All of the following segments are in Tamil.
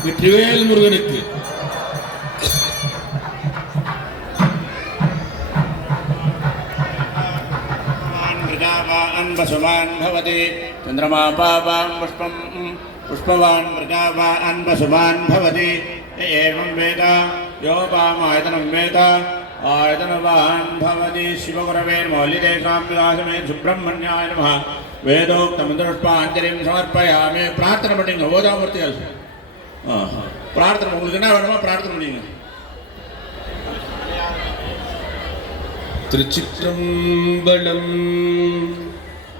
வெற்றிவேல் முருகனுக்கு वसुवान् भवति चन्द्रमा पावां पुष्पं पुष्पवान् प्रजावान् वसुवान् भवति एवं वेद योपामायतनं वेद आयतनवान् भवति शिवगुरवे मौलिदेशां विलासमे सुब्रह्मण्याय नमः वेदोक्तमन्त्रपुष्पाञ्जलिं समर्पयामि प्रार्थना பண்ணிங்க ஓதாமூர்த்திகள் प्रार्थना உங்களுக்கு என்ன வேணுமோ प्रार्थना பண்ணிங்க திருச்சிற்றம்பலம்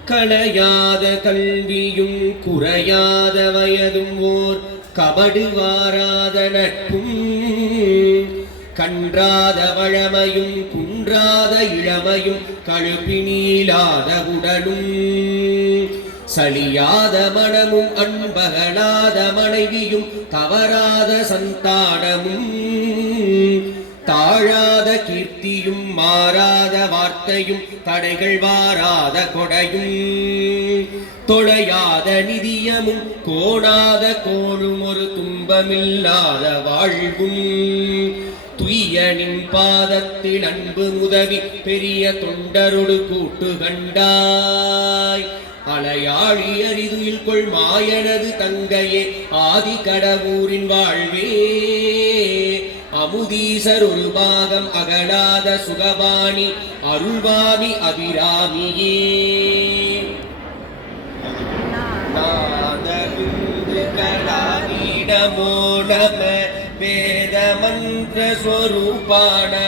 களையாத கல்வியும் குறையாத வயதும் ஓர் கபடு வாராத நட்பும் கன்றாத வழமையும் குன்றாத இளமையும் கழுப்பினீலாத உடலும் சலியாத மனமும் அன்பகலாத மனைவியும் தவறாத சந்தானமும் தாழாத கீர்த்தியும் மாறாத வார்த்தையும் தடைகள் வாராத கொடையும் தொலையாத நிதியமும் கோணாத கோளும் ஒரு துன்பமில்லாத வாழ்வும் துய்யனின் பாதத்தில் அன்பு உதவி பெரிய தொண்டரொடு கூட்டு கண்டாய் அலையாழி அரிதுயில் கொள் மாயனது தங்கையே ஆதி கடவுரின் வாழ்வே அமுதீசர் ஒரு பாகம் அகலாத சுகபாணி அருள்வாமி அபிராமியே நமோ நம வேத மந்திர ஸ்வரூபா நமோ